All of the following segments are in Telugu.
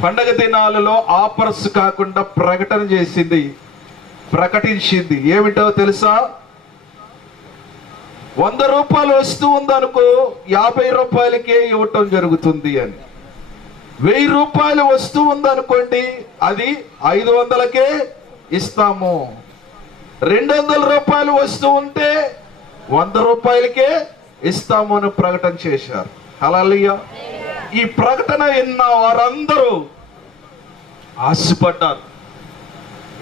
పండగ దినాలలో ఆఫర్స్ కాకుండా ప్రకటించింది. ఏమిటో తెలుసా? 100 రూపాయలు వస్తూ ఉందనుకో 50 రూపాయలకే ఇవ్వటం జరుగుతుంది అని. 1000 రూపాయలు వస్తూ ఉందనుకోండి, అది 500కే ఇస్తాము. 200 రూపాయలు వస్తూ ఉంటే 100 రూపాయలకే ఇస్తాము అని ప్రకటన చేశారు. హల్లెలూయా. ఈ ప్రకటన విన్న వారందరూ ఆశపడ్డారు.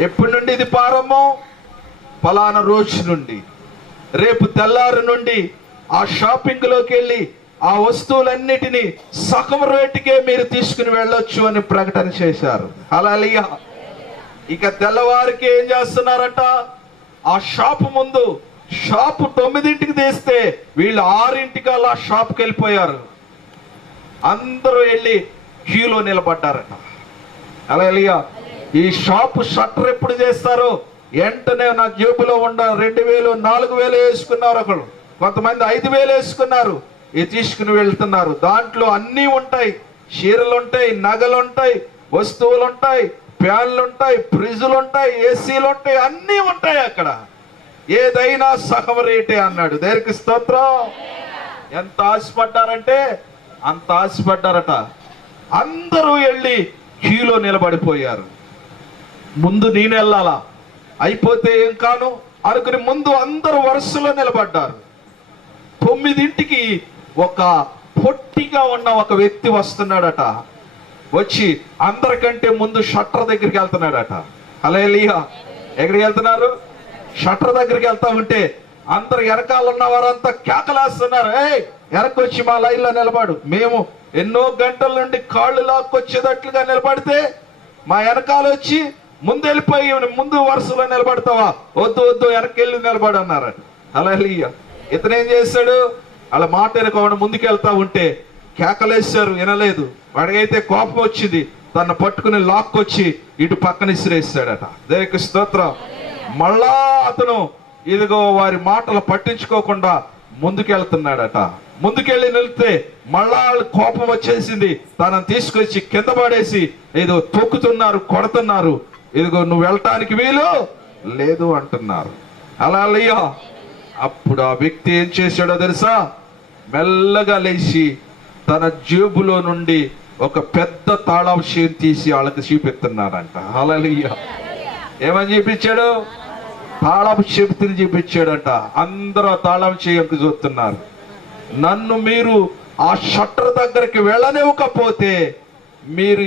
ఎప్పటి నుండి ఇది ప్రారంభం? ఫలానా రోజు నుండి, రేపు తెల్లారి నుండి ఆ షాపింగ్ లోకి వెళ్ళి ఆ వస్తువులన్నిటినీ సగం రేటుకే మీరు తీసుకుని వెళ్ళొచ్చు అని ప్రకటన చేశారు. హల్లెలూయా. ఇక తెల్లవారికి ఏం చేస్తున్నారంట? ఆ షాపు ముందు, షాపు 9ంటికి తీస్తే వీళ్ళు 6ంటికల్లా షాప్కి వెళ్ళిపోయారు. అందరూ వెళ్ళి క్యూలో నిలబడ్డారట. హల్లెలూయా. ఈ షాపు షట్టర్ ఎప్పుడు చేస్తారో వెంటనే నా జేబులో ఉన్న 2000 4000 వేసుకున్నారు. ఒకళ్ళు కొంతమంది 5000 వేసుకున్నారు. ఇది తీసుకుని వెళ్తున్నారు. దాంట్లో అన్నీ ఉంటాయి. చీరలు ఉంటాయి, నగలు ఉంటాయి, వస్తువులు ఉంటాయి, ఫ్యాన్లు ఉంటాయి, ఫ్రిడ్జ్లు ఉంటాయి, ఏసీలు ఉంటాయి, అన్నీ ఉంటాయి అక్కడ. ఏదైనా సగం రేటే అన్నాడు. దేనికి స్తోత్రం. ఎంత ఆశపడ్డారంటే అంత ఆశపడ్డారట. అందరూ వెళ్ళి క్యూలో నిలబడిపోయారు. ముందు నేను వెళ్ళాలా, అయిపోతే ఏం కాను అనుకుని ముందు అందరూ వరుసలో నిలబడ్డారు. 9ంటికి ఒక పొట్టిగా ఉన్న ఒక వ్యక్తి వస్తున్నాడట. వచ్చి అందరికంటే ముందు షట్టర్ దగ్గరికి వెళ్తున్నాడట. హల్లెలూయా. ఎక్కడికి వెళ్తున్నారు? షట్టర్ దగ్గరికి వెళ్తా ఉంటే అందరు వెనకాల ఉన్న వారంతా కేకలేస్తున్నారు. వెనకొచ్చి మా లైన్లో నిలబడు. మేము ఎన్నో గంటల నుండి కాళ్ళు లాక్కొచ్చేటట్లుగా నిలబడితే మా వెనకాల వచ్చి ముందు వెళ్ళిపోయి ముందు వరుసలో నిలబడతావా? వద్దు వద్దు, వెనక్కి వెళ్ళి నిలబడు అన్నారట. హల్లెలూయా. ఇతను ఏం చేశాడు? వాళ్ళ మాట వెనక ముందుకు వెళ్తా ఉంటే కేకలేశారు, వినలేదు. వాడికైతే కోపం వచ్చింది. తను పట్టుకుని లాక్కొచ్చి ఇటు పక్కన ఇసిరేసాడట. దేవునికి స్తోత్రం. మళ్ళా అతను ఇదిగో వారి మాటలు పట్టించుకోకుండా ముందుకెళ్తున్నాడట. ముందుకెళ్ళి నిలితే మళ్ళా కోపం వచ్చేసింది. తనను తీసుకొచ్చి కింద పడేసి ఏదో తొక్కుతున్నారు, కొడుతున్నారు. ఇదిగో నువ్వు వెళ్ళటానికి వీలు లేదు అంటున్నారు. హల్లెలూయా. అప్పుడు ఆ వ్యక్తి ఏం చేశాడో తెలుసా? మెల్లగా లేచి తన జేబులో నుండి ఒక పెద్ద తాళం చేయి తీసి వాళ్ళకి చూపిస్తున్నాడంట. హల్లెలూయా. ఏమని చూపించాడు? తాళం చెబుతుని చూపించాడంట. అందరూ ఆ తాళం చేయకు చూస్తున్నారు. నన్ను మీరు ఆ షట్టర్ దగ్గరికి వెళ్ళనివ్వకపోతే మీరు